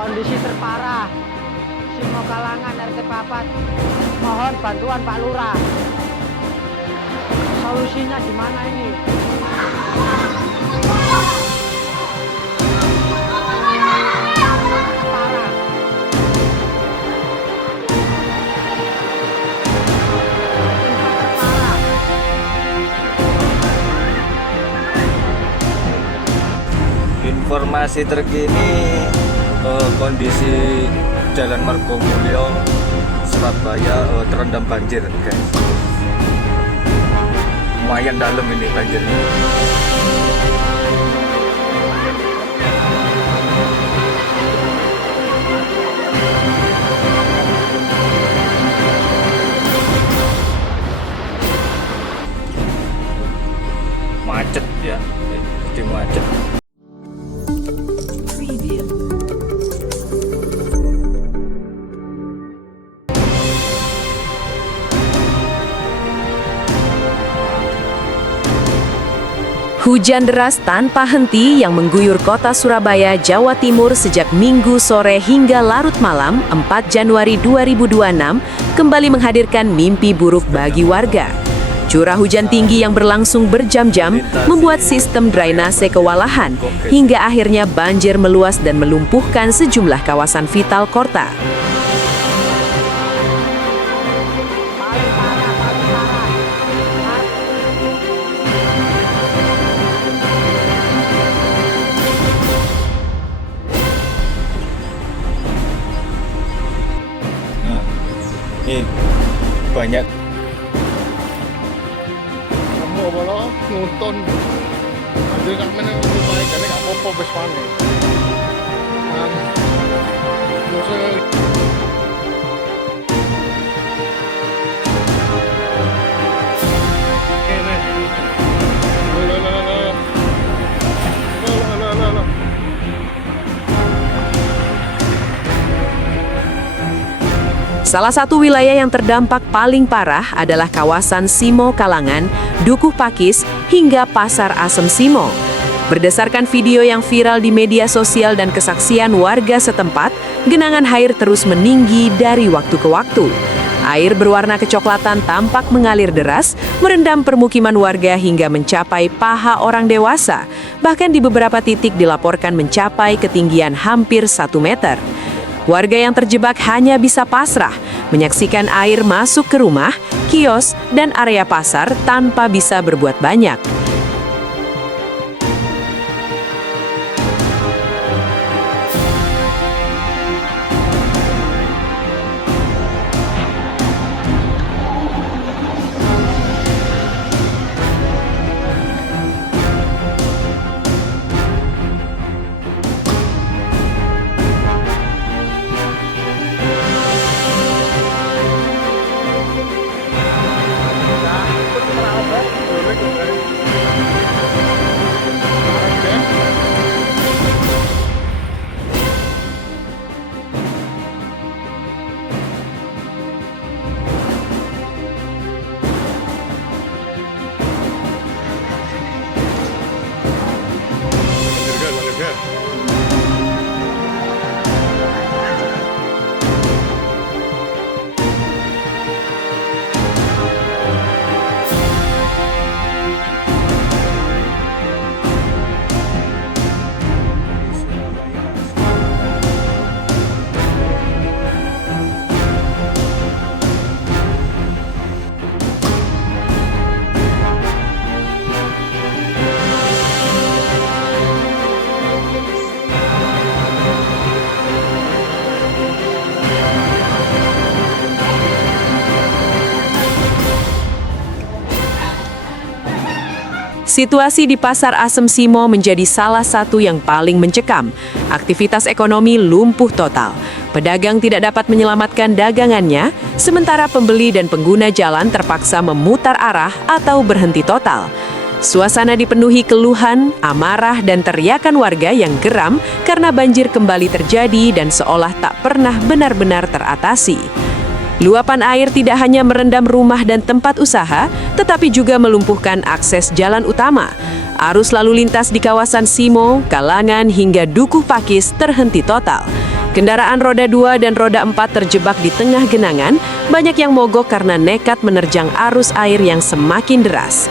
Kondisi terparah Simo Kalangan RT 4. Mohon bantuan Pak Lurah. Solusinya di mana ini? Parah. Informasi terkini kondisi Jalan Margomulyo Surabaya terendam banjir, guys. Lumayan dalam ini banjirnya. Macet ya, jadi macet. Hujan deras tanpa henti yang mengguyur kota Surabaya, Jawa Timur sejak Minggu sore hingga larut malam 4 Januari 2026 kembali menghadirkan mimpi buruk bagi warga. Curah hujan tinggi yang berlangsung berjam-jam membuat sistem drainase kewalahan hingga akhirnya banjir meluas dan melumpuhkan sejumlah kawasan vital kota. Ini banyak kamu apa nonton ada kak mana lebih baik karena gak apa-apa bes panik musuh Salah satu wilayah yang terdampak paling parah adalah kawasan Simo Kalangan, Dukuh Pakis, hingga Pasar Asem Simo. Berdasarkan video yang viral di media sosial dan kesaksian warga setempat, genangan air terus meninggi dari waktu ke waktu. Air berwarna kecoklatan tampak mengalir deras, merendam permukiman warga hingga mencapai paha orang dewasa. Bahkan di beberapa titik dilaporkan mencapai ketinggian hampir 1 meter. Warga yang terjebak hanya bisa pasrah, menyaksikan air masuk ke rumah, kios, dan area pasar tanpa bisa berbuat banyak. Situasi di Pasar Asem Simo menjadi salah satu yang paling mencekam. Aktivitas ekonomi lumpuh total. Pedagang tidak dapat menyelamatkan dagangannya, sementara pembeli dan pengguna jalan terpaksa memutar arah atau berhenti total. Suasana dipenuhi keluhan, amarah, dan teriakan warga yang geram karena banjir kembali terjadi dan seolah tak pernah benar-benar teratasi. Luapan air tidak hanya merendam rumah dan tempat usaha, tetapi juga melumpuhkan akses jalan utama. Arus lalu lintas di kawasan Simo, Kalangan, hingga Dukuh Pakis terhenti total. Kendaraan roda 2 dan roda 4 terjebak di tengah genangan, banyak yang mogok karena nekat menerjang arus air yang semakin deras.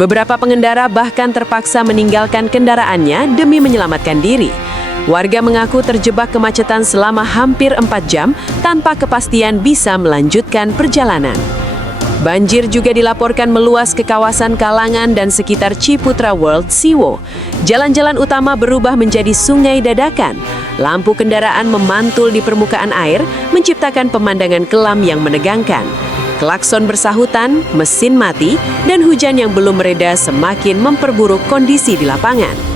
Beberapa pengendara bahkan terpaksa meninggalkan kendaraannya demi menyelamatkan diri. Warga mengaku terjebak kemacetan selama hampir 4 jam tanpa kepastian bisa melanjutkan perjalanan. Banjir juga dilaporkan meluas ke kawasan Kalangan dan sekitar Ciputra World Siwo. Jalan-jalan utama berubah menjadi sungai dadakan. Lampu kendaraan memantul di permukaan air, menciptakan pemandangan kelam yang menegangkan. Klakson bersahutan, mesin mati, dan hujan yang belum mereda semakin memperburuk kondisi di lapangan.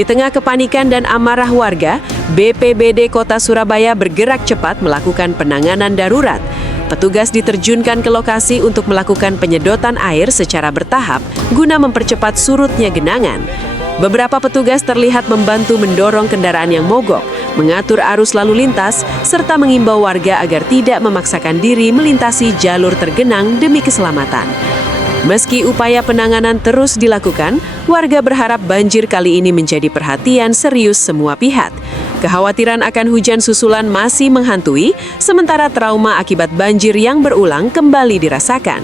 Di tengah kepanikan dan amarah warga, BPBD Kota Surabaya bergerak cepat melakukan penanganan darurat. Petugas diterjunkan ke lokasi untuk melakukan penyedotan air secara bertahap guna mempercepat surutnya genangan. Beberapa petugas terlihat membantu mendorong kendaraan yang mogok, mengatur arus lalu lintas, serta mengimbau warga agar tidak memaksakan diri melintasi jalur tergenang demi keselamatan. Meski upaya penanganan terus dilakukan, warga berharap banjir kali ini menjadi perhatian serius semua pihak. Kekhawatiran akan hujan susulan masih menghantui, sementara trauma akibat banjir yang berulang kembali dirasakan.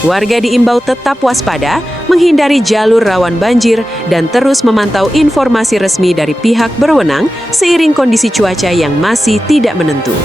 Warga diimbau tetap waspada, menghindari jalur rawan banjir, dan terus memantau informasi resmi dari pihak berwenang seiring kondisi cuaca yang masih tidak menentu.